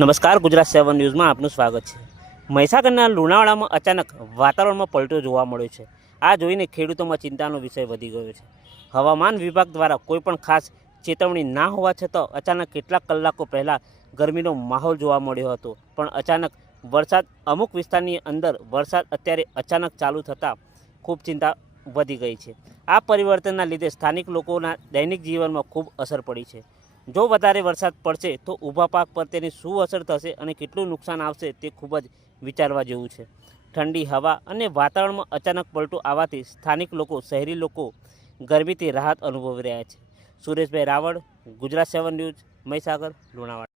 નમસ્કાર, ગુજરાત સેવન ન્યૂઝમાં આપનું સ્વાગત છે. મહીસાગરના લુણાવાડામાં અચાનક વાતાવરણમાં પલટો જોવા મળ્યો છે. આ જોઈને ખેડૂતોમાં ચિંતાનો વિષય વધી ગયો છે. હવામાન વિભાગ દ્વારા કોઈપણ ખાસ ચેતવણી ના હોવા છતાં અચાનક કેટલાક કલાકો પહેલાં ગરમીનો માહોલ જોવા મળ્યો હતો. પણ અચાનક વરસાદ, અમુક વિસ્તારની અંદર વરસાદ અત્યારે અચાનક ચાલુ થતાં ખૂબ ચિંતા વધી ગઈ છે. આ પરિવર્તનના લીધે સ્થાનિક લોકોના દૈનિક જીવનમાં ખૂબ અસર પડી છે. જો વધારે વરસાદ પડશે તો ઊભા પાક પર તેની શું અસર થશે અને કેટલું નુકસાન આવશે તે ખૂબ જ વિચારવા જેવું છે. ઠંડી હવા અને વાતાવરણમાં અચાનક પલટો આવવાથી સ્થાનિક લોકો, શહેરી લોકો ગરમીથી રાહત અનુભવી રહ્યા છે. Sureshbhai Raval, Gujarat seven news, Mahisagar, Lunawada.